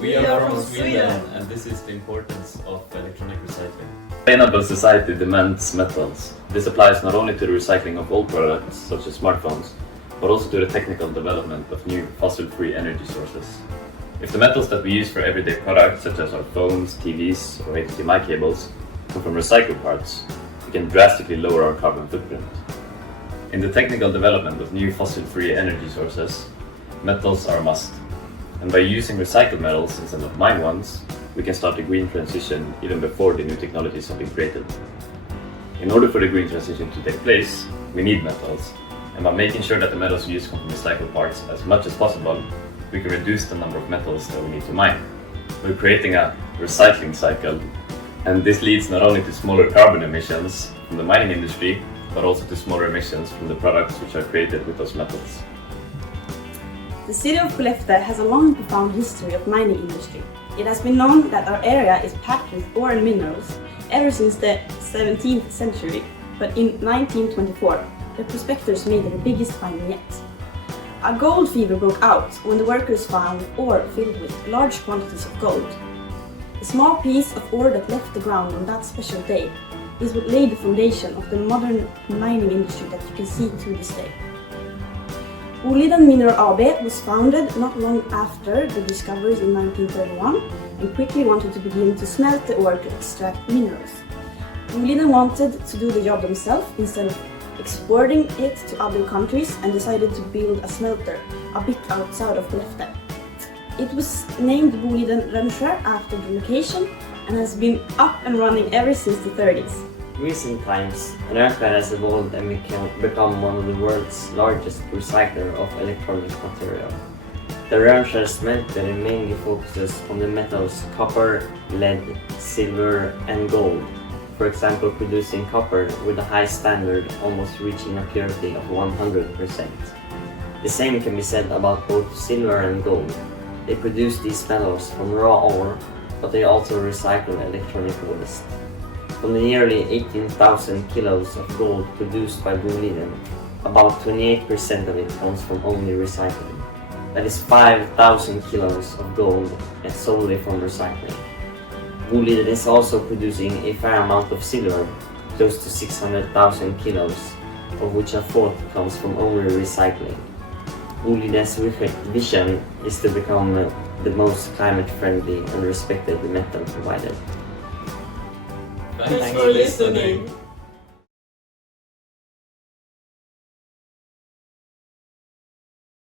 We are from Sweden, and this is the importance of electronic recycling. Sustainable society demands metals. This applies not only to the recycling of old products, such as smartphones, but also to the technical development of new fossil-free energy sources. If the metals that we use for everyday products, such as our phones, TVs, or HDMI cables, come from recycled parts, we can drastically lower our carbon footprint. In the technical development of new fossil-free energy sources, metals are a must. And by using recycled metals instead of mined ones, we can start the green transition even before the new technologies have been created. In order for the green transition to take place, we need metals, and by making sure that the metals we use come from recycled parts as much as possible, we can reduce the number of metals that we need to mine. We're creating a recycling cycle, and this leads not only to smaller carbon emissions from the mining industry, but also to smaller emissions from the products which are created with those metals. The city of Skellefteå has a long and profound history of mining industry. It has been known that our area is packed with ore and minerals ever since the 17th century, but in 1924, the prospectors made their biggest finding yet. A gold fever broke out when the workers found ore filled with large quantities of gold. A small piece of ore that left the ground on that special day is what laid the foundation of the modern mining industry that you can see to this day. Boliden Mineral AB was founded not long after the discoveries in 1931 and quickly wanted to begin to smelt the ore to extract minerals. Boliden wanted to do the job themselves instead of exporting it to other countries and decided to build a smelter a bit outside of Skellefteå. It was named Boliden Rönnskär after the location and has been up and running ever since the 30s. Recent times, Rönnskär has evolved and become one of the world's largest recycler of electronic material. The Rönnskär smelter mainly focuses on the metals copper, lead, silver and gold. For example, producing copper with a high standard, almost reaching a purity of 100%. The same can be said about both silver and gold. They produce these metals from raw ore, but they also recycle electronic waste. From the nearly 18,000 kilos of gold produced by Boliden, about 28% of it comes from only recycling. That is 5,000 kilos of gold and solely from recycling. Boliden is also producing a fair amount of silver, close to 600,000 kilos, of which a fourth comes from only recycling. Boliden's vision is to become the most climate-friendly and respected metal provider. Thanks for listening!